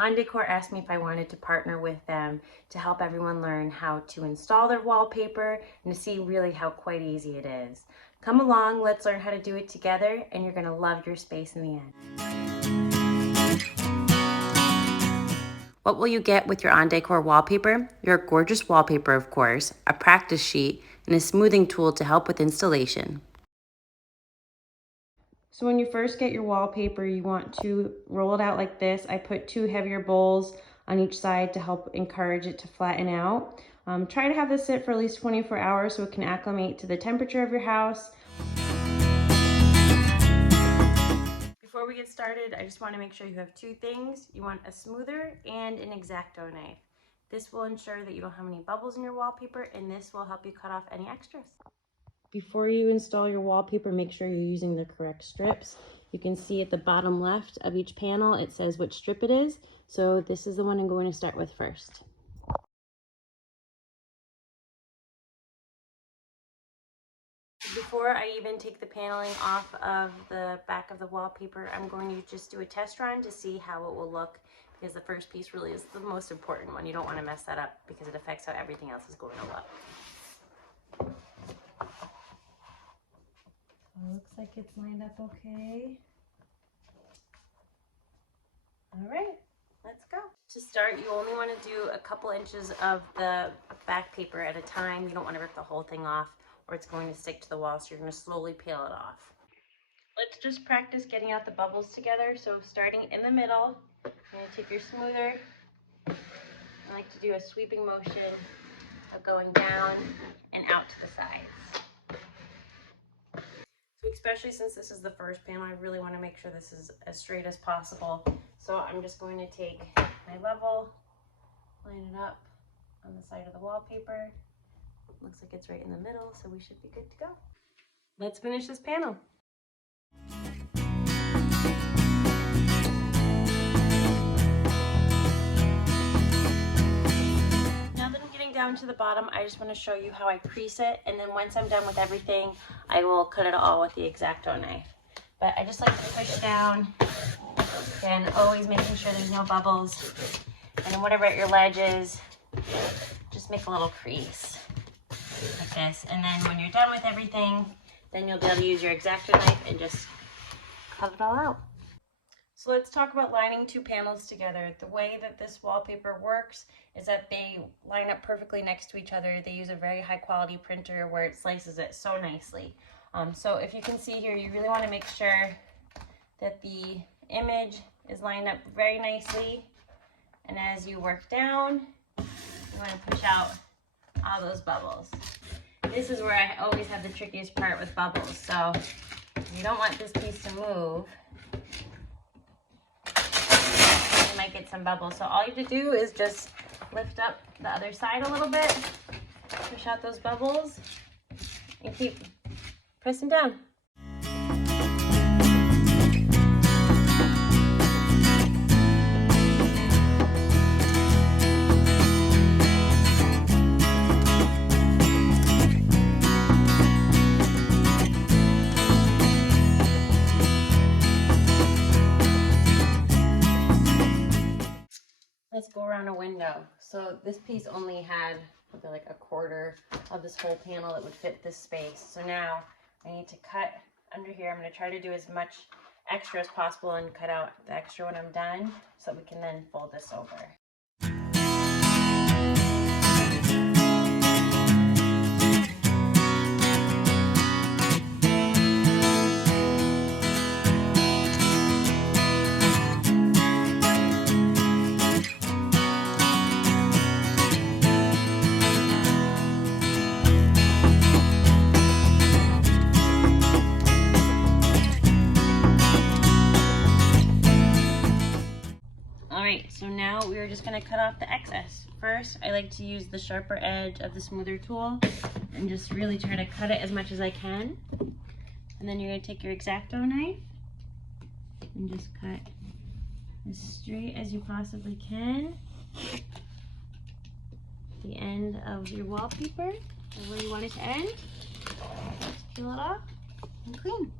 ONDECOR asked me if I wanted to partner with them to help everyone learn how to install their wallpaper and to see really how quite easy it is. Come along, let's learn how to do it together, and you're going to love your space in the end. What will you get with your ONDECOR wallpaper? Your gorgeous wallpaper, of course, a practice sheet, and a smoothing tool to help with installation. So when you first get your wallpaper, you want to roll it out like this. I put 2 heavier bowls on each side to help encourage it to flatten out. Try to have this sit for at least 24 hours so it can acclimate to the temperature of your house. Before we get started, I just want to make sure you have 2 things. You want a smoother and an X-Acto knife. This will ensure that you don't have any bubbles in your wallpaper, and this will help you cut off any extras. Before you install your wallpaper, make sure you're using the correct strips. You can see at the bottom left of each panel, it says which strip it is. So this is the one I'm going to start with first. Before I even take the paneling off of the back of the wallpaper, I'm going to just do a test run to see how it will look, because the first piece really is the most important one. You don't want to mess that up because it affects how everything else is going to look. Looks like it's lined up okay. All right, let's go. To start, you only want to do a couple inches of the back paper at a time. You don't want to rip the whole thing off or it's going to stick to the wall, so you're going to slowly peel it off. Let's just practice getting out the bubbles together. So starting in the middle, you're going to take your smoother. I like to do a sweeping motion of going down and out to the sides. So especially since this is the first panel, I really want to make sure this is as straight as possible. So I'm just going to take my level, line it up on the side of the wallpaper. Looks like it's right in the middle, so we should be good to go. Let's finish this panel. Now that I'm getting down to the bottom, I just want to show you how I crease it, and then once I'm done with everything, I will cut it all with the X-Acto knife. But I just like to push down, again, always making sure there's no bubbles. And then whatever at your ledge is, just make a little crease like this. And then when you're done with everything, then you'll be able to use your X-Acto knife and just cut it all out. So let's talk about lining 2 panels together. The way that this wallpaper works is that they line up perfectly next to each other. They use a very high quality printer where it slices it so nicely. So if you can see here, you really want to make sure that the image is lined up very nicely. And as you work down, you want to push out all those bubbles. This is where I always have the trickiest part with bubbles. So you don't want this piece to move. You might get some bubbles. So all you have to do is just lift up the other side a little bit, push out those bubbles, and keep pressing down. Let's go around a window. So this piece only had like a quarter of this whole panel that would fit this space. So now I need to cut under here. I'm going to try to do as much extra as possible and cut out the extra when I'm done so we can then fold this over. So now we are just going to cut off the excess. First, I like to use the sharper edge of the smoother tool and just really try to cut it as much as I can. And then you're going to take your X-Acto knife and just cut as straight as you possibly can. The end of your wallpaper, and where you want it to end. Just peel it off and clean.